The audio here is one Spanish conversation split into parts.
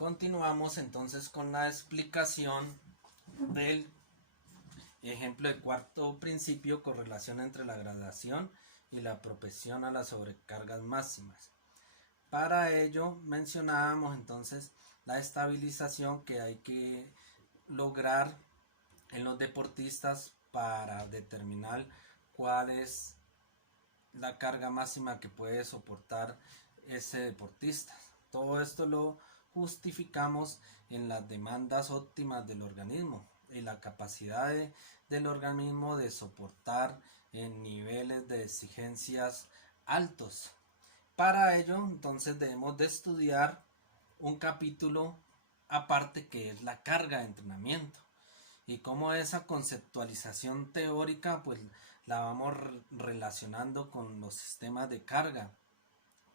Continuamos entonces con la explicación del ejemplo de cuarto principio, correlación entre la gradación y la propensión a las sobrecargas máximas. Para ello mencionábamos entonces la estabilización que hay que lograr en los deportistas para determinar cuál es la carga máxima que puede soportar ese deportista. Todo esto lo justificamos en las demandas óptimas del organismo y la capacidad del organismo de soportar en niveles de exigencias altos. Para ello, entonces debemos de estudiar un capítulo aparte que es la carga de entrenamiento y cómo esa conceptualización teórica pues la vamos relacionando con los sistemas de carga,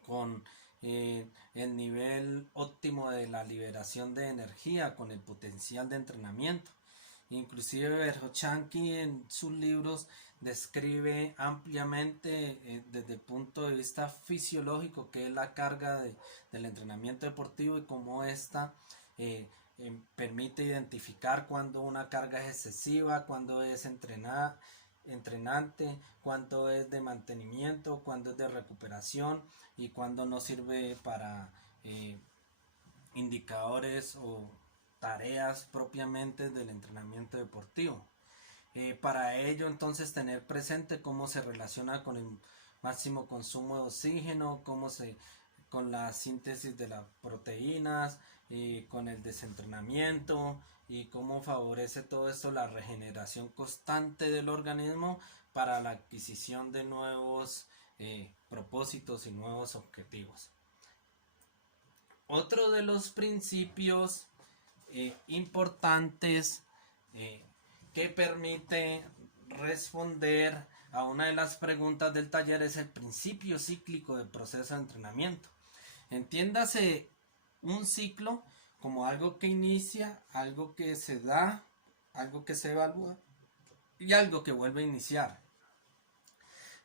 con el nivel óptimo de la liberación de energía, con el potencial de entrenamiento. Inclusive Verhochanki en sus libros describe ampliamente desde el punto de vista fisiológico qué es la carga del entrenamiento deportivo y cómo esta permite identificar cuando una carga es excesiva, cuando es entrenante, cuando es de mantenimiento, cuando es de recuperación y cuando no sirve para indicadores o tareas propiamente del entrenamiento deportivo. Para ello entonces tener presente cómo se relaciona con el máximo consumo de oxígeno, con la síntesis de las proteínas, con el desentrenamiento y cómo favorece todo esto la regeneración constante del organismo para la adquisición de nuevos propósitos y nuevos objetivos. Otro de los principios importantes que permite responder a una de las preguntas del taller es el principio cíclico del proceso de entrenamiento. Entiéndase un ciclo como algo que inicia, algo que se da, algo que se evalúa y algo que vuelve a iniciar.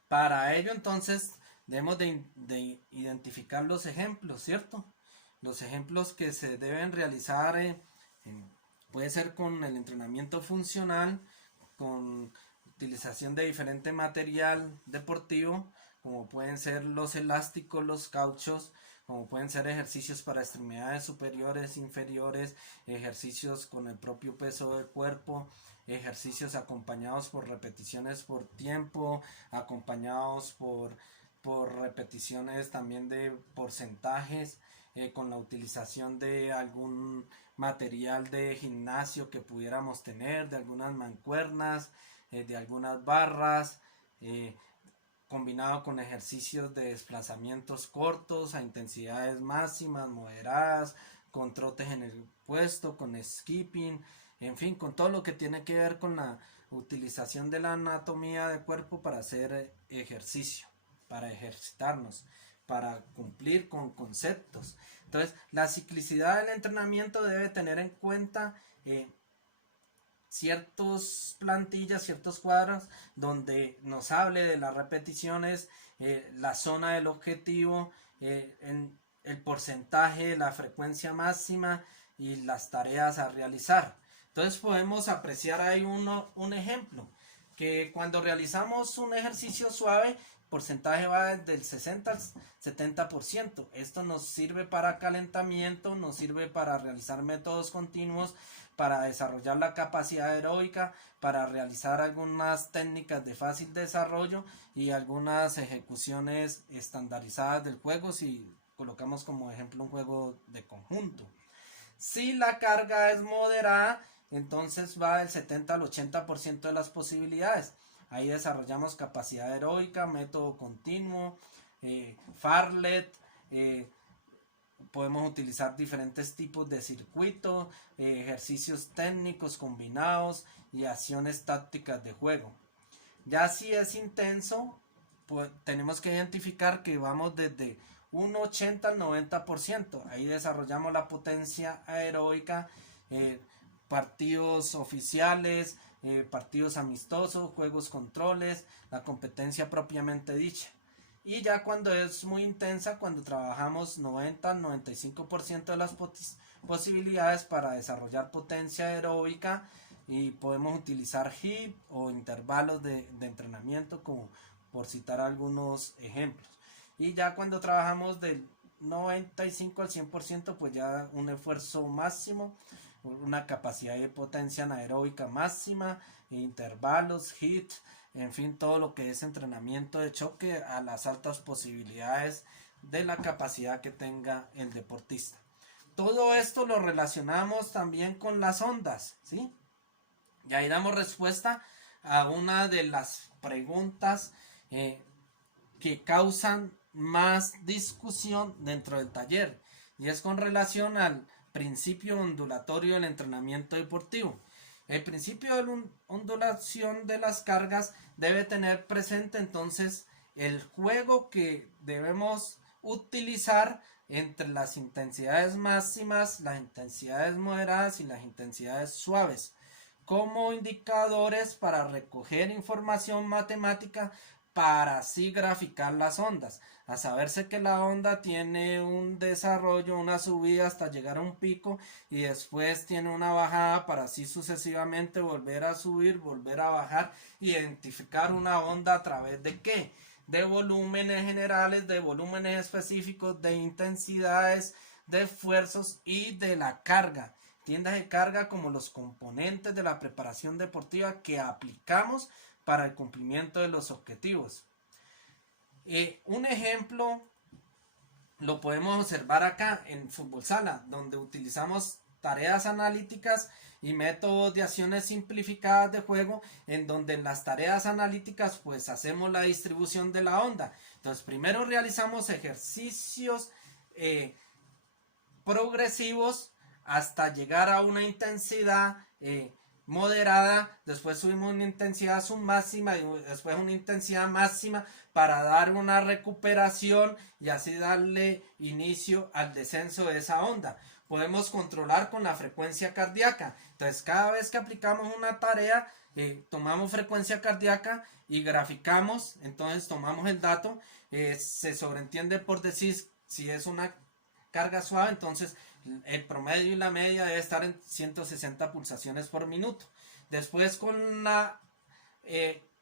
Para ello entonces debemos de identificar los ejemplos, ¿cierto? Los ejemplos que se deben realizar puede ser con el entrenamiento funcional, con utilización de diferente material deportivo, como pueden ser los elásticos, los cauchos, como pueden ser ejercicios para extremidades superiores, inferiores, ejercicios con el propio peso del cuerpo, ejercicios acompañados por repeticiones por tiempo, acompañados por repeticiones también de porcentajes, con la utilización de algún material de gimnasio que pudiéramos tener, de algunas mancuernas, de algunas barras, combinado con ejercicios de desplazamientos cortos a intensidades máximas, moderadas, con trotes en el puesto, con skipping, en fin, con todo lo que tiene que ver con la utilización de la anatomía del cuerpo para hacer ejercicio, para ejercitarnos, para cumplir con conceptos. Entonces, la ciclicidad del entrenamiento debe tener en cuenta ciertos plantillas, ciertos cuadros donde nos hable de las repeticiones, la zona del objetivo, el porcentaje, la frecuencia máxima y las tareas a realizar. Entonces podemos apreciar ahí un ejemplo, que cuando realizamos un ejercicio suave, porcentaje va del 60 al 70%. Esto nos sirve para calentamiento, nos sirve para realizar métodos continuos, para desarrollar la capacidad aeróbica, para realizar algunas técnicas de fácil desarrollo y algunas ejecuciones estandarizadas del juego si colocamos como ejemplo un juego de conjunto. Si la carga es moderada, entonces va del 70 al 80% de las posibilidades. Ahí desarrollamos capacidad aeróbica, método continuo, Farlet, podemos utilizar diferentes tipos de circuitos, ejercicios técnicos combinados y acciones tácticas de juego. Ya si es intenso, pues tenemos que identificar que vamos desde un 80 al 90%. Ahí desarrollamos la potencia aeróbica, partidos oficiales, partidos amistosos, juegos controles, la competencia propiamente dicha. Y ya cuando es muy intensa, cuando trabajamos 90-95% de las posibilidades para desarrollar potencia aeróbica, y podemos utilizar HIIT o intervalos de entrenamiento, como por citar algunos ejemplos. Y ya cuando trabajamos del 95 al 100%, pues ya un esfuerzo máximo, una capacidad de potencia anaeróbica máxima, intervalos, HIIT, en fin, todo lo que es entrenamiento de choque a las altas posibilidades de la capacidad que tenga el deportista. Todo esto lo relacionamos también con las ondas, ¿sí? Y ahí damos respuesta a una de las preguntas que causan más discusión dentro del taller, y es con relación al principio ondulatorio del entrenamiento deportivo. El principio de la ondulación de las cargas debe tener presente entonces el juego que debemos utilizar entre las intensidades máximas, las intensidades moderadas y las intensidades suaves, como indicadores para recoger información matemática para así graficar las ondas. A saberse que la onda tiene un desarrollo, una subida hasta llegar a un pico, y después tiene una bajada para así sucesivamente volver a subir, volver a bajar. Identificar una onda a través de ¿qué? De volúmenes generales, de volúmenes específicos, de intensidades, de esfuerzos y de la carga. Tiendas de carga como los componentes de la preparación deportiva que aplicamos para el cumplimiento de los objetivos. Un ejemplo lo podemos observar acá en Fútbol Sala, donde utilizamos tareas analíticas y métodos de acciones simplificadas de juego, en donde en las tareas analíticas pues hacemos la distribución de la onda. Entonces primero realizamos ejercicios progresivos hasta llegar a una intensidad moderada, después subimos una intensidad submáxima y después una intensidad máxima para dar una recuperación y así darle inicio al descenso de esa onda. Podemos controlar con la frecuencia cardíaca. Entonces cada vez que aplicamos una tarea, tomamos frecuencia cardíaca y graficamos. Entonces tomamos el dato, se sobreentiende por decir si es una carga suave, entonces el promedio y la media debe estar en 160 pulsaciones por minuto. Después con la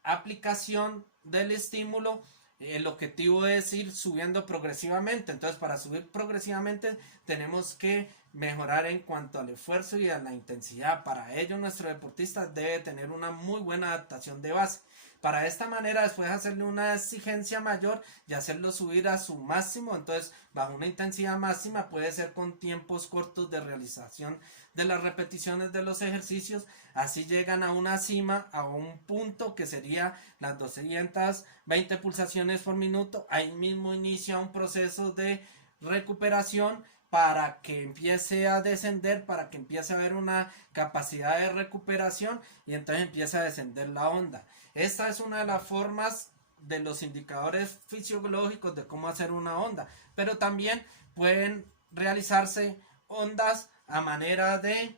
aplicación del estímulo, el objetivo es ir subiendo progresivamente. Entonces para subir progresivamente tenemos que mejorar en cuanto al esfuerzo y a la intensidad. Para ello nuestro deportista debe tener una muy buena adaptación de base. Para esta manera después hacerle una exigencia mayor y hacerlo subir a su máximo. Entonces bajo una intensidad máxima puede ser con tiempos cortos de realización de las repeticiones de los ejercicios. Así llegan a una cima, a un punto que sería las 220 pulsaciones por minuto. Ahí mismo inicia un proceso de recuperación para que empiece a descender, para que empiece a haber una capacidad de recuperación y entonces empieza a descender la onda. Esta es una de las formas de los indicadores fisiológicos de cómo hacer una onda, pero también pueden realizarse ondas a manera de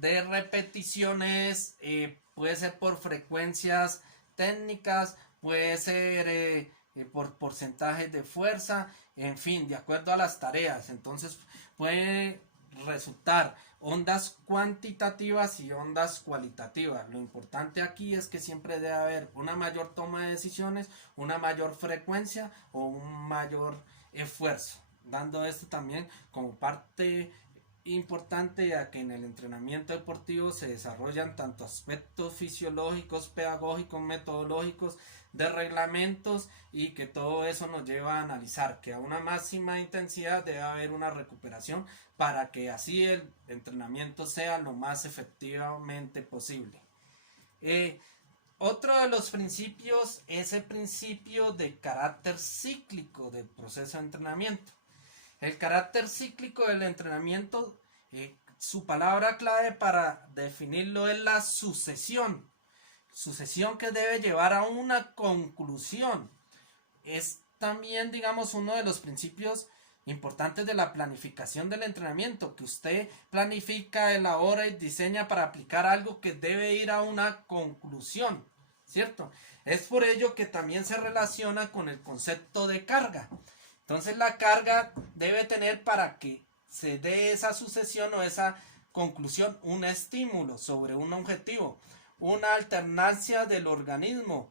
repeticiones, puede ser por frecuencias técnicas, puede ser por porcentajes de fuerza, en fin, de acuerdo a las tareas. Entonces puede resultar ondas cuantitativas y ondas cualitativas. Lo importante aquí es que siempre debe haber una mayor toma de decisiones, una mayor frecuencia o un mayor esfuerzo, dando esto también como parte importante, ya que en el entrenamiento deportivo se desarrollan tanto aspectos fisiológicos, pedagógicos, metodológicos, de reglamentos, y que todo eso nos lleva a analizar que a una máxima intensidad debe haber una recuperación para que así el entrenamiento sea lo más efectivamente posible. Otro de los principios es el principio de carácter cíclico del proceso de entrenamiento. El carácter cíclico del entrenamiento, su palabra clave para definirlo es la sucesión. Sucesión que debe llevar a una conclusión. Es también, digamos, uno de los principios importantes de la planificación del entrenamiento, que usted planifica, elabora y diseña para aplicar algo que debe ir a una conclusión, ¿cierto? Es por ello que también se relaciona con el concepto de carga. Entonces la carga debe tener, para que se dé esa sucesión o esa conclusión, un estímulo sobre un objetivo, una alternancia del organismo,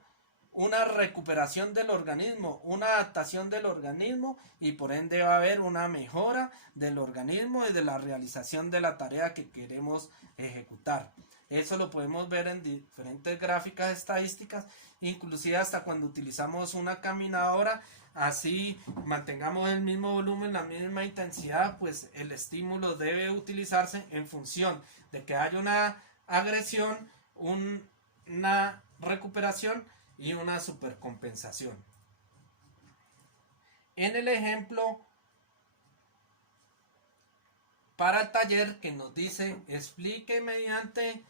una recuperación del organismo, una adaptación del organismo, y por ende va a haber una mejora del organismo y de la realización de la tarea que queremos ejecutar. Eso lo podemos ver en diferentes gráficas estadísticas, inclusive hasta cuando utilizamos una caminadora, así mantengamos el mismo volumen, la misma intensidad, pues el estímulo debe utilizarse en función de que haya una agresión, una recuperación y una supercompensación. En el ejemplo para el taller que nos dice, explique mediante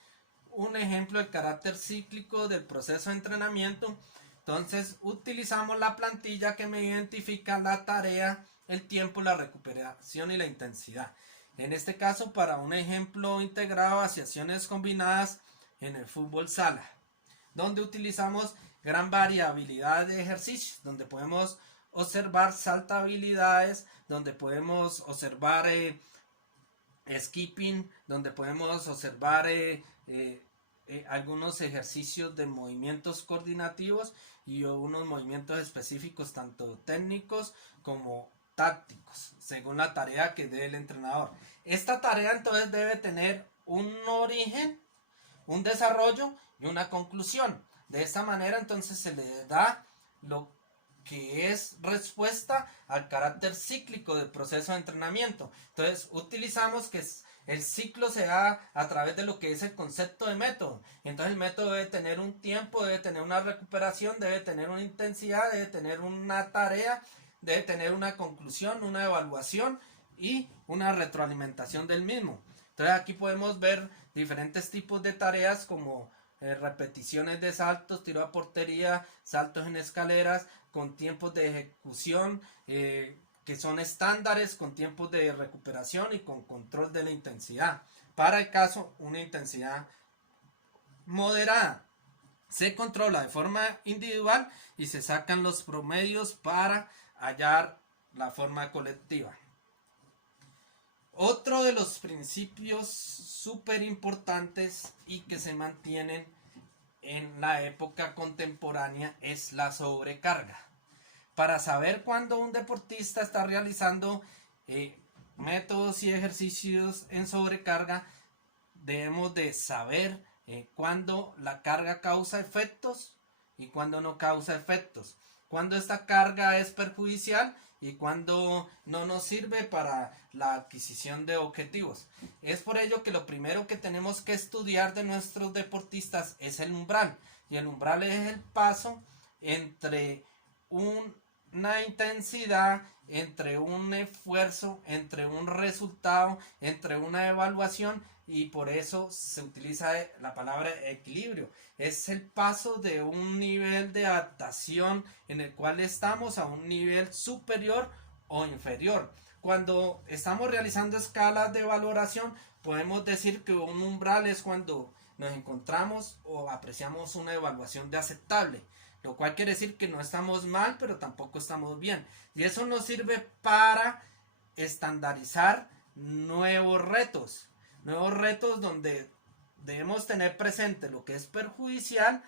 un ejemplo de carácter cíclico del proceso de entrenamiento. Entonces utilizamos la plantilla que me identifica la tarea, el tiempo, la recuperación y la intensidad. En este caso, para un ejemplo integrado hacia acciones combinadas en el fútbol sala, donde utilizamos gran variabilidad de ejercicios, donde podemos observar saltabilidades, donde podemos observar skipping, donde podemos observar algunos ejercicios de movimientos coordinativos y unos movimientos específicos, tanto técnicos como tácticos, según la tarea que dé el entrenador. Esta tarea entonces debe tener un origen, un desarrollo y una conclusión. De esta manera entonces se le da lo que es respuesta al carácter cíclico del proceso de entrenamiento. Entonces utilizamos que el ciclo se da a través de lo que es el concepto de método. Entonces el método debe tener un tiempo, debe tener una recuperación, debe tener una intensidad, debe tener una tarea, debe tener una conclusión, una evaluación y una retroalimentación del mismo. Entonces aquí podemos ver diferentes tipos de tareas como repeticiones de saltos, tiro a portería, saltos en escaleras, con tiempos de ejecución que son estándares, con tiempos de recuperación y con control de la intensidad. Para el caso, una intensidad moderada. Se controla de forma individual y se sacan los promedios para hallar la forma colectiva. Otro de los principios súper importantes y que se mantienen en la época contemporánea es la sobrecarga. Para saber cuándo un deportista está realizando métodos y ejercicios en sobrecarga, debemos de saber cuándo la carga causa efectos y cuándo no causa efectos, cuándo esta carga es perjudicial y cuándo no nos sirve para la adquisición de objetivos. Es por ello que lo primero que tenemos que estudiar de nuestros deportistas es el umbral, y el umbral es el paso entre una intensidad, entre un esfuerzo, entre un resultado, entre una evaluación, y por eso se utiliza la palabra equilibrio. Es el paso de un nivel de adaptación en el cual estamos a un nivel superior o inferior. Cuando estamos realizando escalas de valoración, podemos decir que un umbral es cuando nos encontramos o apreciamos una evaluación de aceptable, lo cual quiere decir que no estamos mal, pero tampoco estamos bien. Y eso nos sirve para estandarizar nuevos retos donde debemos tener presente lo que es perjudicial,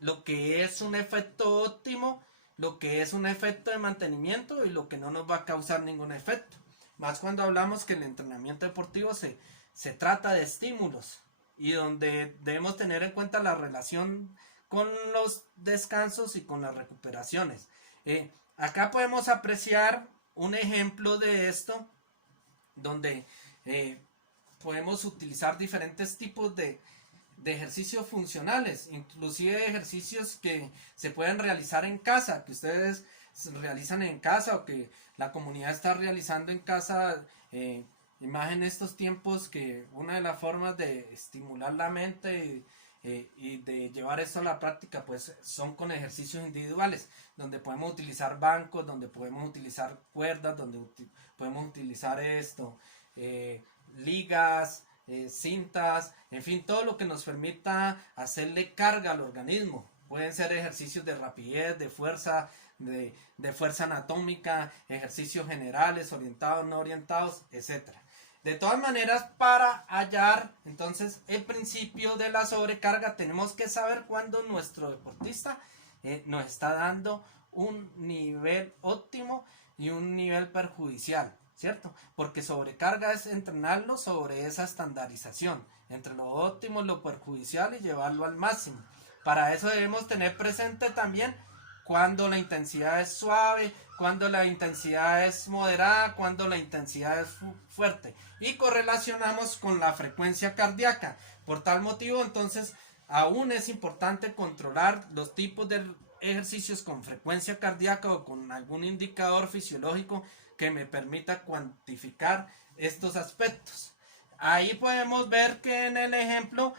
lo que es un efecto óptimo, lo que es un efecto de mantenimiento y lo que no nos va a causar ningún efecto. Más cuando hablamos que el entrenamiento deportivo se trata de estímulos y donde debemos tener en cuenta la relación con los descansos y con las recuperaciones. Acá podemos apreciar un ejemplo de esto donde podemos utilizar diferentes tipos de ejercicios funcionales, inclusive ejercicios que se pueden realizar en casa, que ustedes realizan en casa o que la comunidad está realizando en casa. Más en estos tiempos, que una de las formas de estimular la mente y de llevar esto a la práctica pues son con ejercicios individuales, donde podemos utilizar bancos, donde podemos utilizar cuerdas, donde podemos utilizar ligas, cintas, en fin, todo lo que nos permita hacerle carga al organismo, Pueden ser ejercicios de rapidez, de fuerza anatómica, ejercicios generales, orientados, no orientados, etcétera. De todas maneras, para hallar entonces el principio de la sobrecarga, tenemos que saber cuándo nuestro deportista nos está dando un nivel óptimo y un nivel perjudicial, ¿cierto? Porque sobrecarga es entrenarlo sobre esa estandarización entre lo óptimo y lo perjudicial y llevarlo al máximo. Para eso debemos tener presente también cuando la intensidad es suave, cuando la intensidad es moderada, cuando la intensidad es fuerte. Y correlacionamos con la frecuencia cardíaca. Por tal motivo, entonces, aún es importante controlar los tipos de ejercicios con frecuencia cardíaca o con algún indicador fisiológico que me permita cuantificar estos aspectos. Ahí podemos ver que en el ejemplo,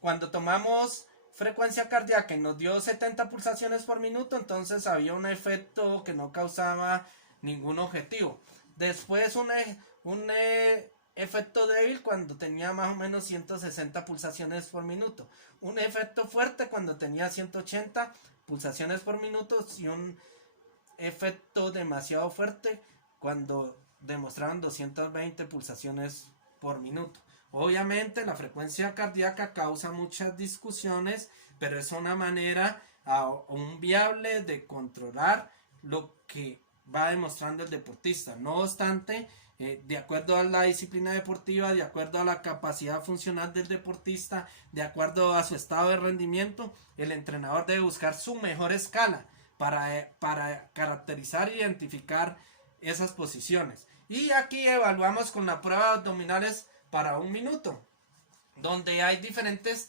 cuando tomamos frecuencia cardíaca y nos dio 70 pulsaciones por minuto, entonces había un efecto que no causaba ningún objetivo. Después un efecto débil cuando tenía más o menos 160 pulsaciones por minuto. Un efecto fuerte cuando tenía 180 pulsaciones por minuto y un efecto demasiado fuerte cuando demostraron 220 pulsaciones por minuto. Obviamente la frecuencia cardíaca causa muchas discusiones, pero es una manera aún viable de controlar lo que va demostrando el deportista. No obstante, de acuerdo a la disciplina deportiva, de acuerdo a la capacidad funcional del deportista, de acuerdo a su estado de rendimiento, el entrenador debe buscar su mejor escala para caracterizar e identificar esas posiciones. Y aquí evaluamos con la prueba de abdominales para un minuto, donde hay diferentes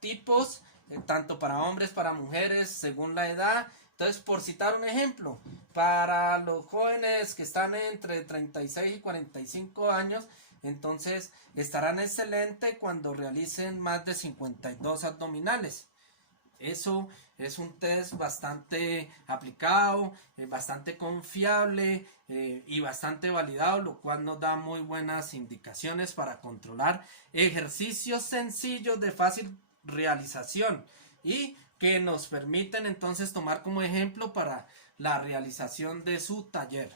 tipos, tanto para hombres, para mujeres, según la edad. Entonces, por citar un ejemplo, para los jóvenes que están entre 36 y 45 años, entonces estarán excelentes cuando realicen más de 52 abdominales. Eso es un test bastante aplicado, bastante confiable y bastante validado, lo cual nos da muy buenas indicaciones para controlar ejercicios sencillos de fácil realización y que nos permiten entonces tomar como ejemplo para la realización de su taller.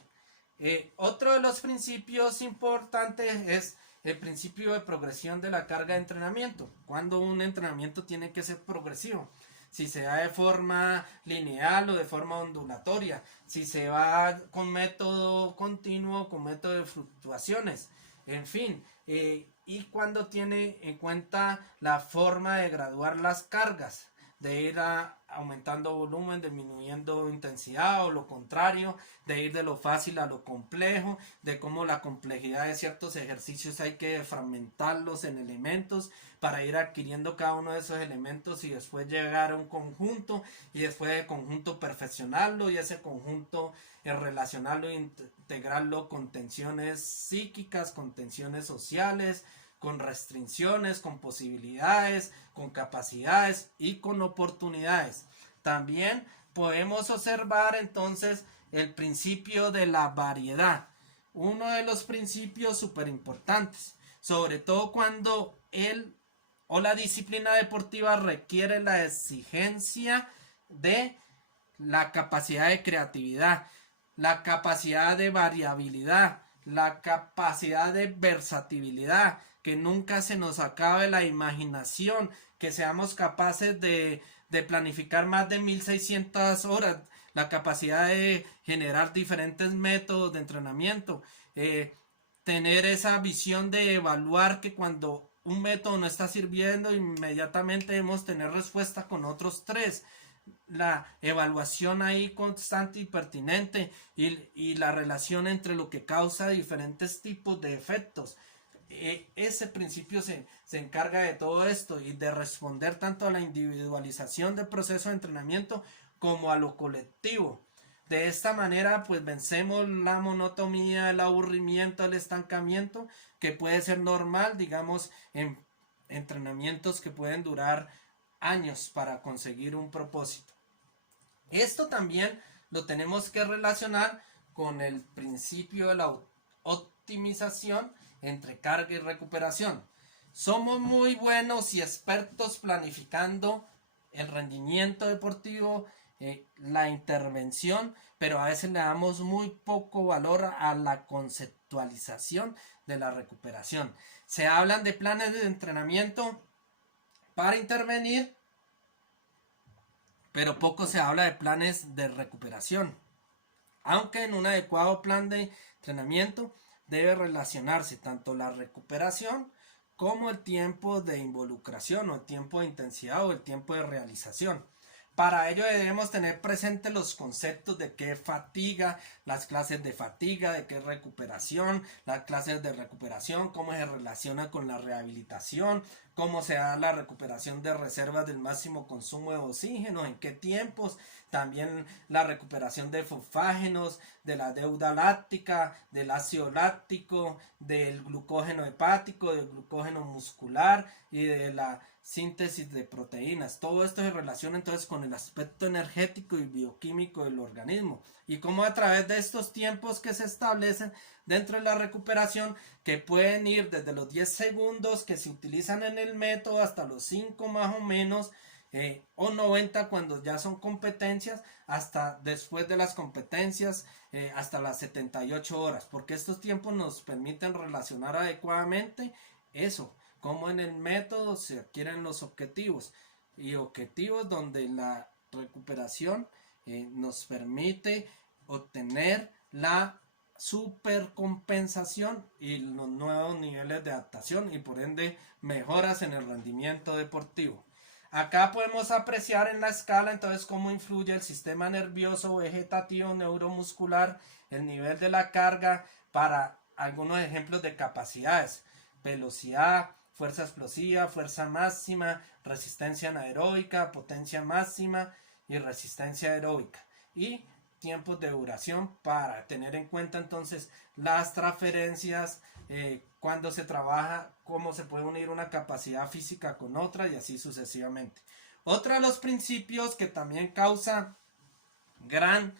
Otro de los principios importantes es el principio de progresión de la carga de entrenamiento, cuando un entrenamiento tiene que ser progresivo. Si se da de forma lineal o de forma ondulatoria, si se va con método continuo, con método de fluctuaciones, en fin, y cuando tiene en cuenta la forma de graduar las cargas, de ir aumentando volumen, disminuyendo intensidad o lo contrario, de ir de lo fácil a lo complejo, de cómo la complejidad de ciertos ejercicios hay que fragmentarlos en elementos para ir adquiriendo cada uno de esos elementos y después llegar a un conjunto y después de conjunto perfeccionarlo y ese conjunto relacionarlo e integrarlo con tensiones psíquicas, con tensiones sociales, con restricciones, con posibilidades, con capacidades y con oportunidades. También podemos observar entonces el principio de la variedad, uno de los principios súper importantes, sobre todo cuando el o la disciplina deportiva requiere la exigencia de la capacidad de creatividad, la capacidad de variabilidad, la capacidad de versatilidad, que nunca se nos acabe la imaginación, que seamos capaces de planificar más de 1600 horas, la capacidad de generar diferentes métodos de entrenamiento, tener esa visión de evaluar que cuando un método no está sirviendo, inmediatamente debemos tener respuesta con otros tres. La evaluación ahí constante y pertinente y la relación entre lo que causa diferentes tipos de efectos. Ese principio se encarga de todo esto y de responder tanto a la individualización del proceso de entrenamiento como a lo colectivo. De esta manera pues vencemos la monotonía, el aburrimiento, el estancamiento que puede ser normal, digamos, en entrenamientos que pueden durar años para conseguir un propósito. Esto también lo tenemos que relacionar con el principio de la optimización entre carga y recuperación. Somos muy buenos y expertos planificando el rendimiento deportivo, la intervención, pero a veces le damos muy poco valor a la conceptualización de la recuperación. Se hablan de planes de entrenamiento para intervenir, pero poco se habla de planes de recuperación. Aunque en un adecuado plan de entrenamiento debe relacionarse tanto la recuperación como el tiempo de involucración o el tiempo de intensidad o el tiempo de realización. Para ello debemos tener presentes los conceptos de qué es fatiga, las clases de fatiga, de qué es recuperación, las clases de recuperación, cómo se relaciona con la rehabilitación, cómo se da la recuperación de reservas del máximo consumo de oxígeno, en qué tiempos, también la recuperación de fosfágenos, de la deuda láctica, del ácido láctico, del glucógeno hepático, del glucógeno muscular y de la síntesis de proteínas. Todo esto se relaciona entonces con el aspecto energético y bioquímico del organismo y cómo a través de estos tiempos que se establecen dentro de la recuperación, que pueden ir desde los 10 segundos que se utilizan en el método hasta los 5 más o menos, o 90 cuando ya son competencias, hasta después de las competencias, hasta las 78 horas, porque estos tiempos nos permiten relacionar adecuadamente eso, como en el método se adquieren los objetivos y objetivos donde la recuperación nos permite obtener la supercompensación y los nuevos niveles de adaptación y por ende mejoras en el rendimiento deportivo. Acá podemos apreciar en la escala entonces cómo influye el sistema nervioso vegetativo neuromuscular, el nivel de la carga para algunos ejemplos de capacidades, velocidad, fuerza explosiva, fuerza máxima, resistencia anaeróbica, potencia máxima y resistencia aeróbica. Y tiempos de duración para tener en cuenta entonces las transferencias, cuando se trabaja, cómo se puede unir una capacidad física con otra y así sucesivamente. Otro de los principios que también causa gran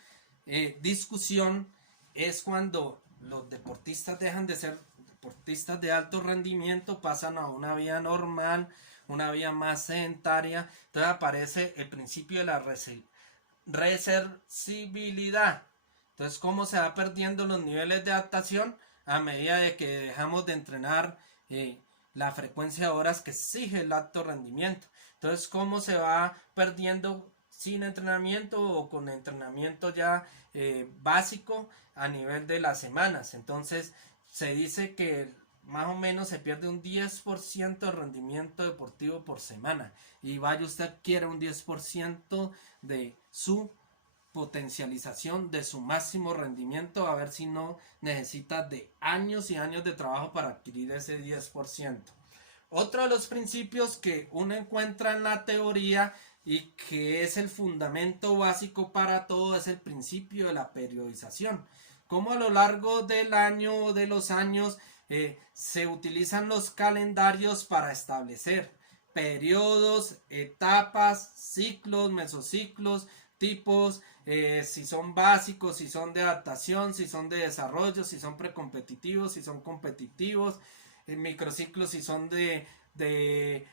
discusión es cuando los deportistas dejan de ser deportistas de alto rendimiento, pasan a una vía normal, una vía más sedentaria. Entonces aparece el principio de la reversibilidad. Entonces, cómo se va perdiendo los niveles de adaptación a medida de que dejamos de entrenar la frecuencia de horas que exige el alto rendimiento. Entonces, cómo se va perdiendo sin entrenamiento o con entrenamiento ya básico a nivel de las semanas. Entonces, se dice que más o menos se pierde un 10% de rendimiento deportivo por semana. Y vaya usted adquiere un 10% de su potencialización, de su máximo rendimiento, a ver si no necesita de años y años de trabajo para adquirir ese 10%. Otro de los principios que uno encuentra en la teoría y que es el fundamento básico para todo es el principio de la periodización. Como a lo largo del año o de los años se utilizan los calendarios para establecer periodos, etapas, ciclos, mesociclos, tipos, si son básicos, si son de adaptación, si son de desarrollo, si son precompetitivos, si son competitivos, microciclos si son de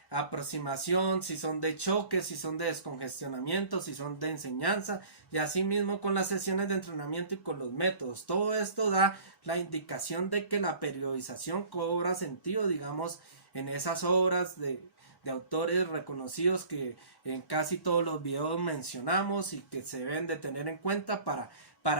aproximación, si son de choque, si son de descongestionamiento, si son de enseñanza, y así mismo con las sesiones de entrenamiento y con los métodos. Todo esto da la indicación de que la periodización cobra sentido, digamos, en esas obras de autores reconocidos que en casi todos los videos mencionamos y que se deben de tener en cuenta para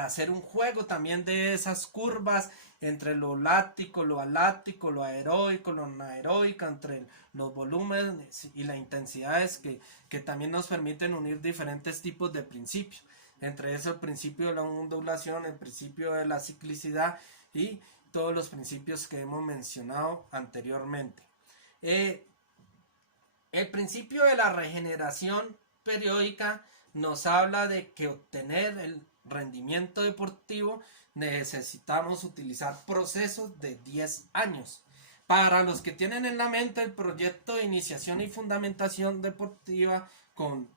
hacer un juego también de esas curvas entre lo láctico, lo aláctico, lo aeróbico, lo anaeróbico, entre los volúmenes y las intensidades que también nos permiten unir diferentes tipos de principios. Entre eso el principio de la ondulación, el principio de la ciclicidad y todos los principios que hemos mencionado anteriormente. El principio de la regeneración periódica nos habla de que obtener el rendimiento deportivo necesitamos utilizar procesos de 10 años. Para los que tienen en la mente el proyecto de iniciación y fundamentación deportiva con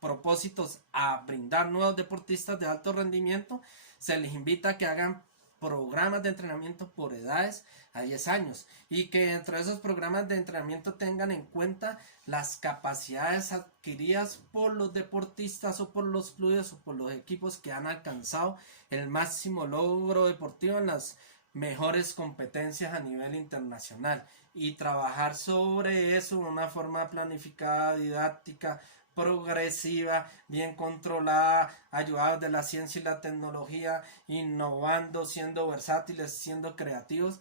propósitos a brindar nuevos deportistas de alto rendimiento, se les invita a que hagan programas de entrenamiento por edades a 10 años y que dentro de esos programas de entrenamiento tengan en cuenta las capacidades adquiridas por los deportistas o por los clubes o por los equipos que han alcanzado el máximo logro deportivo en las mejores competencias a nivel internacional y trabajar sobre eso de una forma planificada, didáctica, progresiva, bien controlada, ayudados de la ciencia y la tecnología, innovando, siendo versátiles, siendo creativos,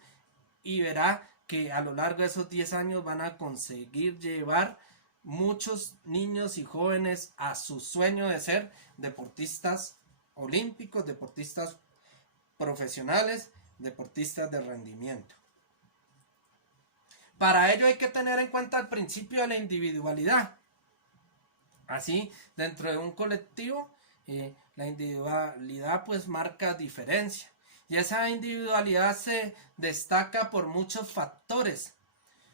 y verá que a lo largo de esos 10 años van a conseguir llevar muchos niños y jóvenes a su sueño de ser deportistas olímpicos, deportistas profesionales, deportistas de rendimiento. Para ello hay que tener en cuenta el principio de la individualidad. Así, dentro de un colectivo, la individualidad pues marca diferencia. Y esa individualidad se destaca por muchos factores,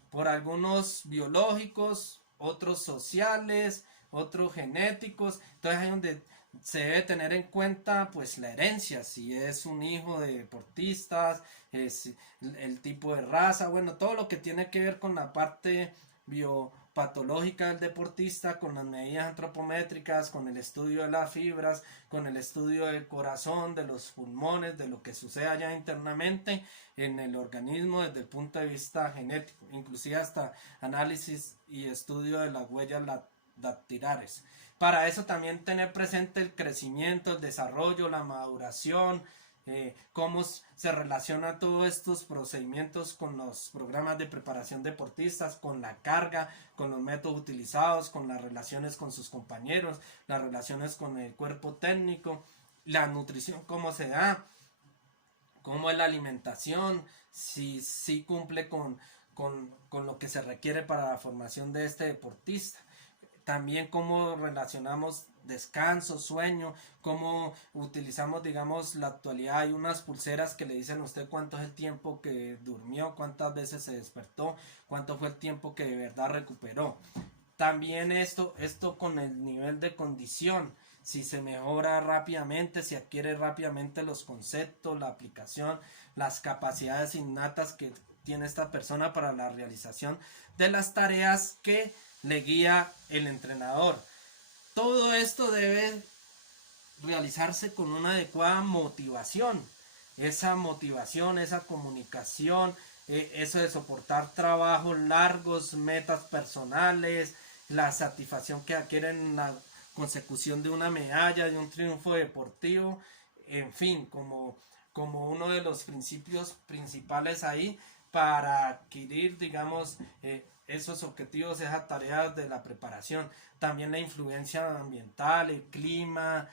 por algunos biológicos, otros sociales, otros genéticos. Entonces ahí donde se debe tener en cuenta pues la herencia, si es un hijo de deportistas, es el tipo de raza, bueno, todo lo que tiene que ver con la parte biopatológica del deportista, con las medidas antropométricas, con el estudio de las fibras, con el estudio del corazón, de los pulmones, de lo que sucede allá internamente en el organismo desde el punto de vista genético, inclusive hasta análisis y estudio de las huellas dactilares. Para eso también tener presente el crecimiento, el desarrollo, la maduración, cómo se relaciona todos estos procedimientos con los programas de preparación deportistas, con la carga, con los métodos utilizados, con las relaciones con sus compañeros, las relaciones con el cuerpo técnico, la nutrición, cómo se da, cómo es la alimentación, si cumple con lo que se requiere para la formación de este deportista. También cómo relacionamos descanso, sueño, cómo utilizamos, digamos, la actualidad. Hay unas pulseras que le dicen a usted cuánto es el tiempo que durmió, cuántas veces se despertó, cuánto fue el tiempo que de verdad recuperó. También esto con el nivel de condición, si se mejora rápidamente, si adquiere rápidamente los conceptos, la aplicación, las capacidades innatas que tiene esta persona para la realización de las tareas que le guía el entrenador. Todo esto debe realizarse con una adecuada motivación. Esa motivación, esa comunicación, eso de soportar trabajos largos, metas personales, la satisfacción que adquieren la consecución de una medalla, de un triunfo deportivo, en fin, como uno de los principios principales ahí para adquirir, digamos, esos objetivos, esas tareas de la preparación. También la influencia ambiental, el clima,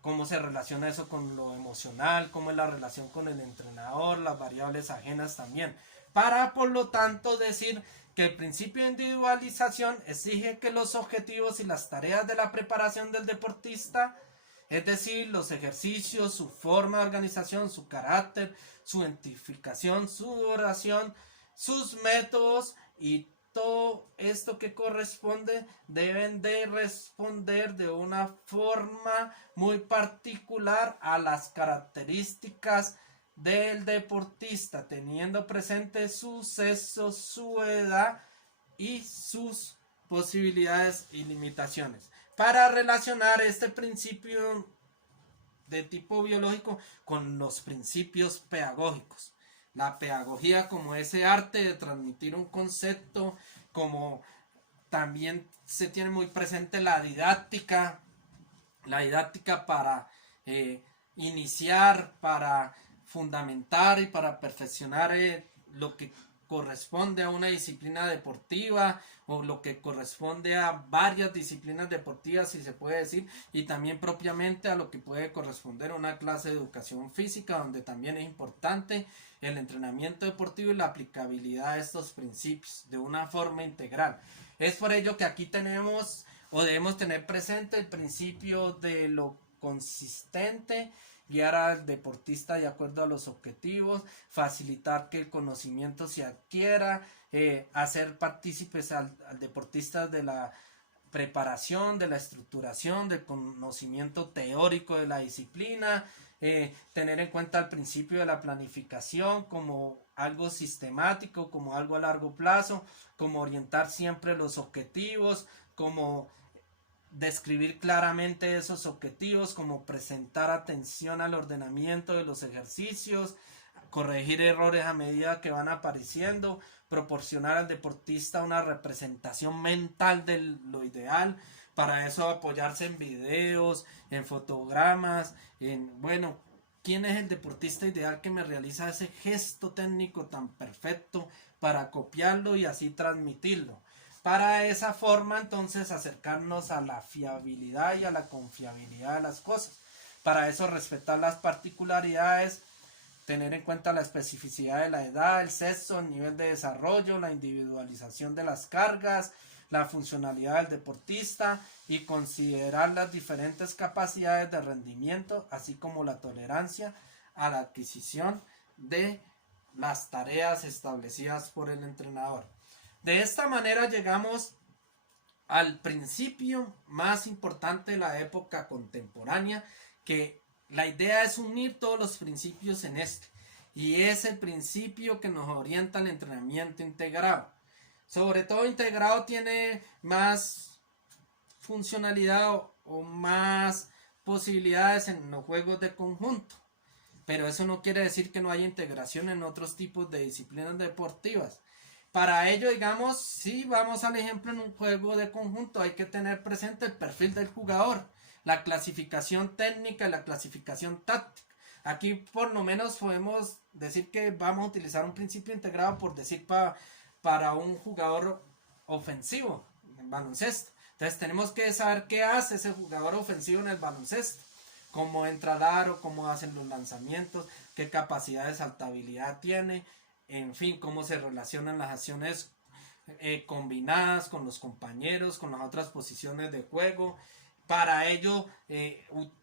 cómo se relaciona eso con lo emocional, cómo es la relación con el entrenador, las variables ajenas también. Para, por lo tanto, decir que el principio de individualización exige que los objetivos y las tareas de la preparación del deportista, es decir, los ejercicios, su forma de organización, su carácter, su identificación, su duración, sus métodos y todo esto que corresponde deben de responder de una forma muy particular a las características del deportista, teniendo presente su sexo, su edad y sus posibilidades y limitaciones. Para relacionar este principio de tipo biológico con los principios pedagógicos. La pedagogía como ese arte de transmitir un concepto, como también se tiene muy presente la didáctica para iniciar, para fundamentar y para perfeccionar lo que corresponde a una disciplina deportiva o lo que corresponde a varias disciplinas deportivas, si se puede decir, y también propiamente a lo que puede corresponder a una clase de educación física, donde también es importante el entrenamiento deportivo y la aplicabilidad de estos principios de una forma integral. Es por ello que aquí tenemos o debemos tener presente el principio de lo consistente, guiar al deportista de acuerdo a los objetivos, facilitar que el conocimiento se adquiera, hacer partícipes al deportista de la preparación, de la estructuración, del conocimiento teórico de la disciplina, tener en cuenta el principio de la planificación como algo sistemático, como algo a largo plazo, como orientar siempre los objetivos, como describir claramente esos objetivos, como presentar atención al ordenamiento de los ejercicios, corregir errores a medida que van apareciendo, proporcionar al deportista una representación mental de lo ideal, para eso apoyarse en videos, en fotogramas, bueno, ¿quién es el deportista ideal que me realiza ese gesto técnico tan perfecto para copiarlo y así transmitirlo? Para esa forma entonces acercarnos a la fiabilidad y a la confiabilidad de las cosas. Para eso respetar las particularidades, tener en cuenta la especificidad de la edad, el sexo, el nivel de desarrollo, la individualización de las cargas, la funcionalidad del deportista y considerar las diferentes capacidades de rendimiento, así como la tolerancia a la adquisición de las tareas establecidas por el entrenador. De esta manera llegamos al principio más importante de la época contemporánea, que la idea es unir todos los principios en este, y es el principio que nos orienta al entrenamiento integrado. Sobre todo integrado tiene más funcionalidad o más posibilidades en los juegos de conjunto, pero eso no quiere decir que no haya integración en otros tipos de disciplinas deportivas. Para ello, digamos, si vamos al ejemplo en un juego de conjunto, hay que tener presente el perfil del jugador, la clasificación técnica y la clasificación táctica. Aquí por lo menos podemos decir que vamos a utilizar un principio integrado, por decir, para un jugador ofensivo en baloncesto. Entonces tenemos que saber qué hace ese jugador ofensivo en el baloncesto, cómo entra al aro, cómo hacen los lanzamientos, qué capacidad de saltabilidad tiene, en fin, cómo se relacionan las acciones combinadas con los compañeros, con las otras posiciones de juego. Para ello,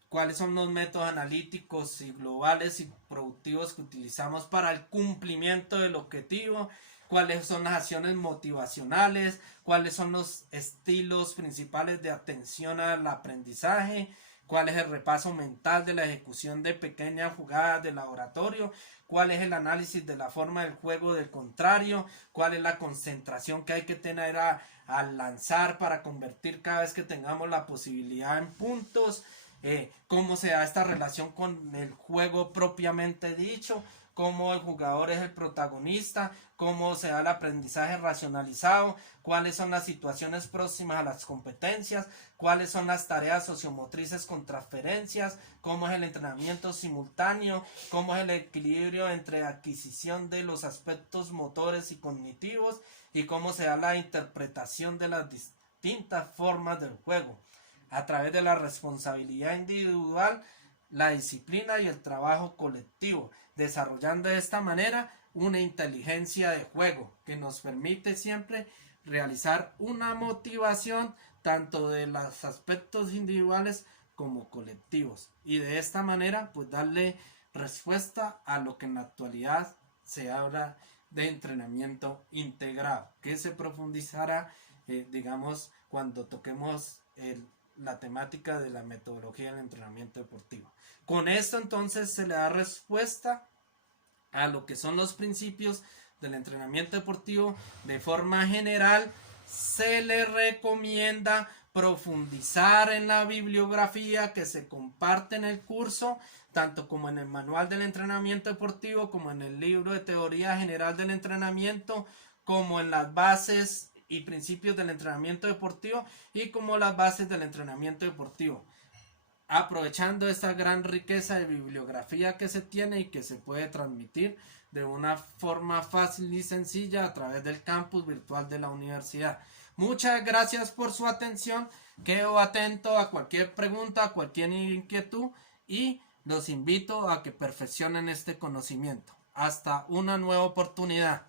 cuáles son los métodos analíticos y globales y productivos que utilizamos para el cumplimiento del objetivo, cuáles son las acciones motivacionales, cuáles son los estilos principales de atención al aprendizaje, cuál es el repaso mental de la ejecución de pequeñas jugadas de laboratorio, cuál es el análisis de la forma del juego del contrario, cuál es la concentración que hay que tener al lanzar para convertir cada vez que tengamos la posibilidad en puntos, cómo se da esta relación con el juego propiamente dicho, cómo el jugador es el protagonista, cómo se da el aprendizaje racionalizado, cuáles son las situaciones próximas a las competencias, cuáles son las tareas sociomotrices con transferencias, cómo es el entrenamiento simultáneo, cómo es el equilibrio entre adquisición de los aspectos motores y cognitivos, y cómo se da la interpretación de las distintas formas del juego a través de la responsabilidad individual, la disciplina y el trabajo colectivo, desarrollando de esta manera una inteligencia de juego que nos permite siempre realizar una motivación tanto de los aspectos individuales como colectivos, y de esta manera pues darle respuesta a lo que en la actualidad se habla de entrenamiento integrado, que se profundizará digamos cuando toquemos la temática de la metodología del entrenamiento deportivo. Con esto entonces se le da respuesta a lo que son los principios del entrenamiento deportivo. De forma general, se le recomienda profundizar en la bibliografía que se comparte en el curso, tanto como en el manual del entrenamiento deportivo, como en el libro de teoría general del entrenamiento, como en las bases y principios del entrenamiento deportivo y como las bases del entrenamiento deportivo, aprovechando esta gran riqueza de bibliografía que se tiene y que se puede transmitir de una forma fácil y sencilla a través del campus virtual de la universidad. Muchas gracias por su atención, quedo atento a cualquier pregunta, a cualquier inquietud, y los invito a que perfeccionen este conocimiento. Hasta una nueva oportunidad.